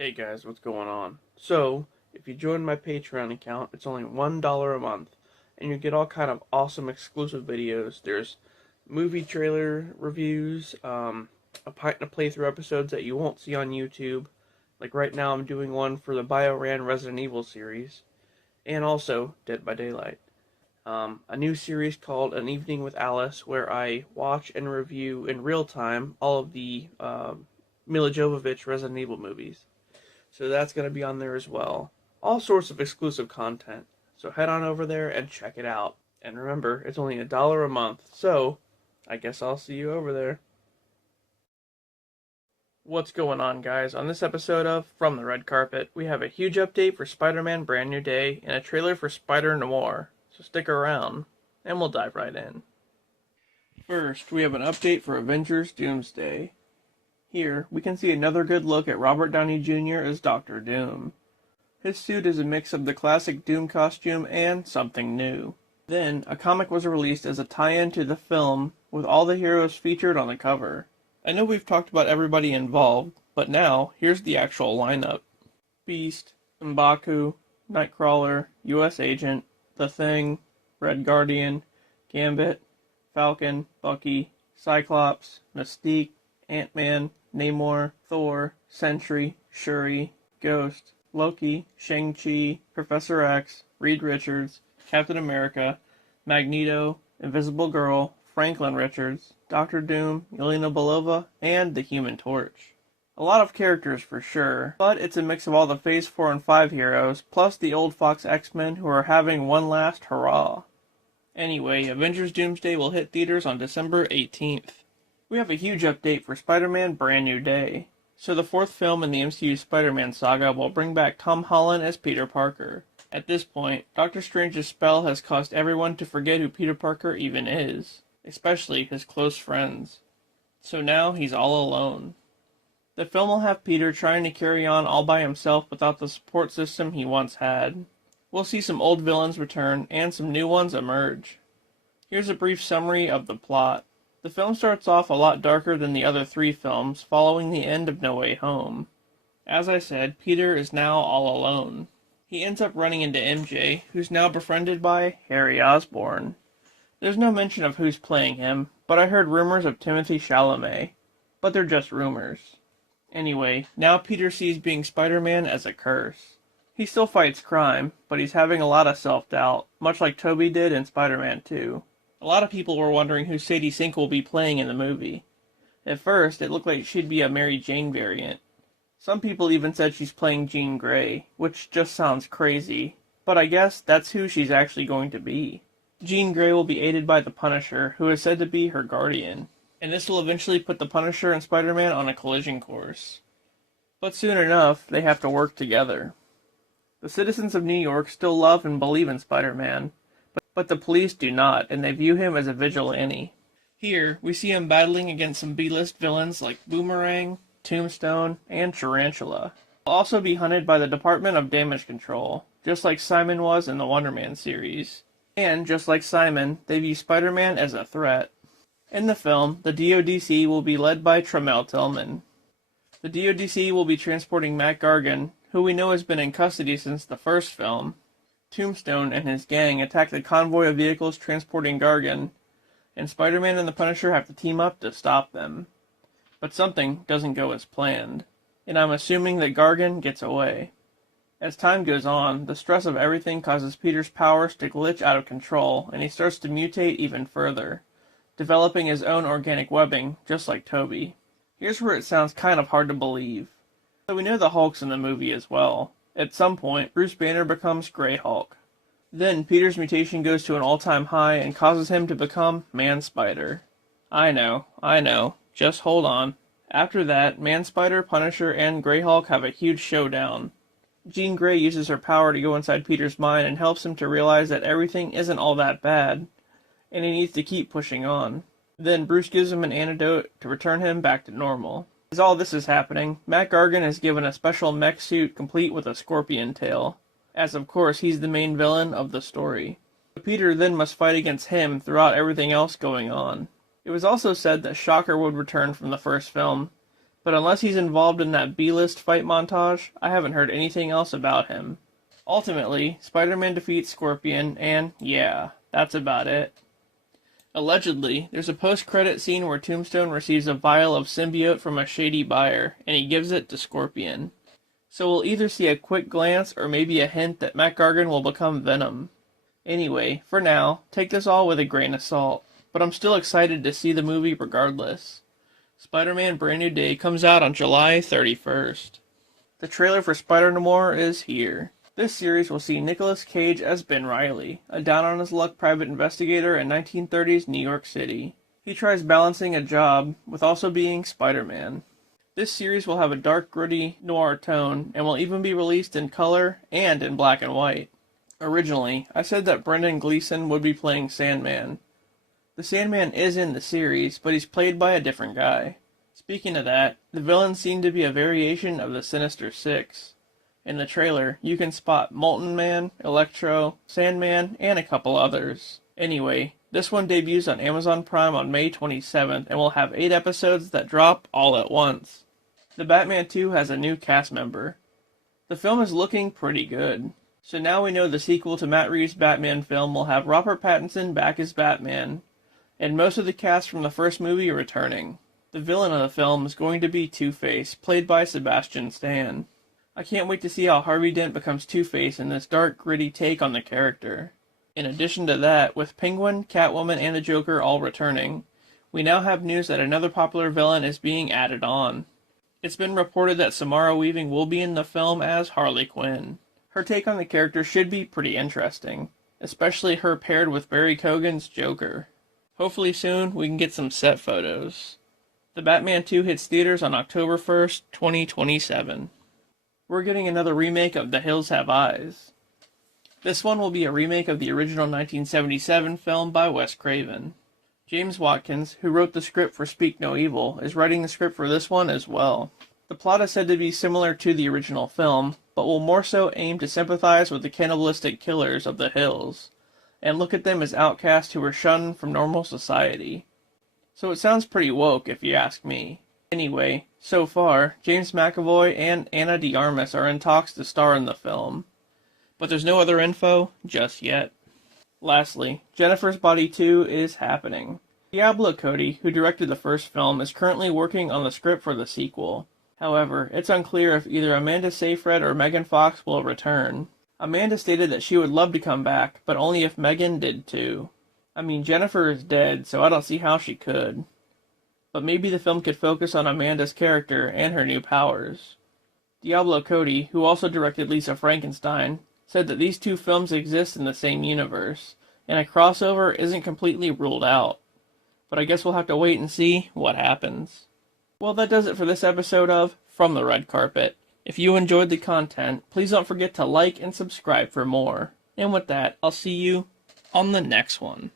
Hey guys, what's going on? So, if you join my Patreon account, it's only $1 a month, and you get all kind of awesome exclusive videos. There's movie trailer reviews, a playthrough episodes that you won't see on YouTube. Like right now, I'm doing one for the BioRan Resident Evil series, and also Dead by Daylight. A new series called An Evening with Alice, where I watch and review in real time all of the Mila Jovovich Resident Evil movies. So that's going to be on there as well. All sorts of exclusive content. So head on over there and check it out. And remember, it's only $1 a month. So I guess I'll see you over there. What's going on, guys? On this episode of From the Red Carpet, we have a huge update for Spider-Man Brand New Day and a trailer for Spider-Noir. So stick around, and we'll dive right in. First, we have an update for Avengers Doomsday. Here, we can see another good look at Robert Downey Jr. as Doctor Doom. His suit is a mix of the classic Doom costume and something new. Then, a comic was released as a tie-in to the film, with all the heroes featured on the cover. I know we've talked about everybody involved, but now, here's the actual lineup. Beast, M'Baku, Nightcrawler, US Agent, The Thing, Red Guardian, Gambit, Falcon, Bucky, Cyclops, Mystique, Ant-Man, Namor, Thor, Sentry, Shuri, Ghost, Loki, Shang-Chi, Professor X, Reed Richards, Captain America, Magneto, Invisible Girl, Franklin Richards, Doctor Doom, Yelena Belova, and the Human Torch. A lot of characters for sure, but it's a mix of all the Phase 4 and 5 heroes, plus the old Fox X-Men who are having one last hurrah. Anyway, Avengers Doomsday will hit theaters on December 18th. We have a huge update for Spider-Man Brand New Day. So the fourth film in the MCU Spider-Man saga will bring back Tom Holland as Peter Parker. At this point, Doctor Strange's spell has caused everyone to forget who Peter Parker even is, especially his close friends. So now he's all alone. The film will have Peter trying to carry on all by himself without the support system he once had. We'll see some old villains return and some new ones emerge. Here's a brief summary of the plot. The film starts off a lot darker than the other three films, following the end of No Way Home. As I said, Peter is now all alone. He ends up running into MJ, who's now befriended by Harry Osborn. There's no mention of who's playing him, but I heard rumors of Timothée Chalamet. But they're just rumors. Anyway, now Peter sees being Spider-Man as a curse. He still fights crime, but he's having a lot of self-doubt, much like Tobey did in Spider-Man 2. A lot of people were wondering who Sadie Sink will be playing in the movie. At first, it looked like she'd be a Mary Jane variant. Some people even said she's playing Jean Grey, which just sounds crazy, but I guess that's who she's actually going to be. Jean Grey will be aided by the Punisher, who is said to be her guardian, and this will eventually put the Punisher and Spider-Man on a collision course. But soon enough, they have to work together. The citizens of New York still love and believe in Spider-Man, but the police do not, and they view him as a vigilante. Here, we see him battling against some B-list villains like Boomerang, Tombstone, and Tarantula. He'll also be hunted by the Department of Damage Control, just like Simon was in the Wonder Man series. And, just like Simon, they view Spider-Man as a threat. In the film, the DODC will be led by Tremel Tillman. The DODC will be transporting Mac Gargan, who we know has been in custody since the first film. Tombstone and his gang attack the convoy of vehicles transporting Gargan, and Spider-Man and the Punisher have to team up to stop them. But something doesn't go as planned, and I'm assuming that Gargan gets away. As time goes on, the stress of everything causes Peter's powers to glitch out of control, and he starts to mutate even further, developing his own organic webbing, just like Tobey. Here's where it sounds kind of hard to believe. So we know the Hulk's in the movie as well. At some point, Bruce Banner becomes Grey Hulk. Then Peter's mutation goes to an all-time high and causes him to become Man-Spider. I know. Just hold on. After that, Man-Spider, Punisher, and Grey Hulk have a huge showdown. Jean Grey uses her power to go inside Peter's mind and helps him to realize that everything isn't all that bad, and he needs to keep pushing on. Then Bruce gives him an antidote to return him back to normal. As all this is happening, Mac Gargan is given a special mech suit complete with a scorpion tail, as of course he's the main villain of the story. Peter then must fight against him throughout everything else going on. It was also said that Shocker would return from the first film, but unless he's involved in that B-list fight montage, I haven't heard anything else about him. Ultimately, Spider-Man defeats Scorpion, and yeah, that's about it. Allegedly, there's a post-credit scene where Tombstone receives a vial of symbiote from a shady buyer, and he gives it to Scorpion. So we'll either see a quick glance or maybe a hint that Mac Gargan will become Venom. Anyway, for now, take this all with a grain of salt, but I'm still excited to see the movie regardless. Spider-Man Brand New Day comes out on July 31st. The trailer for Spider-Noir is here. This series will see Nicolas Cage as Ben Reilly, a down-on-his-luck private investigator in 1930s New York City. He tries balancing a job with also being Spider-Man. This series will have a dark, gritty noir tone and will even be released in color and in black and white. Originally, I said that Brendan Gleeson would be playing Sandman. The Sandman is in the series, but he's played by a different guy. Speaking of that, the villains seem to be a variation of the Sinister Six. In the trailer, you can spot Molten Man, Electro, Sandman, and a couple others. Anyway, this one debuts on Amazon Prime on May 27th and will have 8 episodes that drop all at once. The Batman 2 has a new cast member. The film is looking pretty good. So now we know the sequel to Matt Reeves' Batman film will have Robert Pattinson back as Batman, and most of the cast from the first movie are returning. The villain of the film is going to be Two-Face, played by Sebastian Stan. I can't wait to see how Harvey Dent becomes Two-Face in this dark, gritty take on the character. In addition to that, with Penguin, Catwoman, and the Joker all returning, we now have news that another popular villain is being added on. It's been reported that Samara Weaving will be in the film as Harley Quinn. Her take on the character should be pretty interesting, especially her paired with Barry Keoghan's Joker. Hopefully soon we can get some set photos. The Batman 2 hits theaters on October 1st, 2027. We're getting another remake of The Hills Have Eyes. This one will be a remake of the original 1977 film by Wes Craven. James Watkins, who wrote the script for Speak No Evil, is writing the script for this one as well. The plot is said to be similar to the original film, but will more so aim to sympathize with the cannibalistic killers of the hills, and look at them as outcasts who were shunned from normal society. So it sounds pretty woke if you ask me. Anyway, so far, James McAvoy and Ana de Armas are in talks to star in the film, but there's no other info just yet. Lastly, Jennifer's Body 2 is happening. Diablo Cody, who directed the first film, is currently working on the script for the sequel. However, it's unclear if either Amanda Seyfried or Megan Fox will return. Amanda stated that she would love to come back, but only if Megan did too. I mean, Jennifer is dead, so I don't see how she could. But maybe the film could focus on Amanda's character and her new powers. Diablo Cody, who also directed Lisa Frankenstein, said that these two films exist in the same universe, and a crossover isn't completely ruled out. But I guess we'll have to wait and see what happens. Well, that does it for this episode of From the Red Carpet. If you enjoyed the content, please don't forget to like and subscribe for more. And with that, I'll see you on the next one.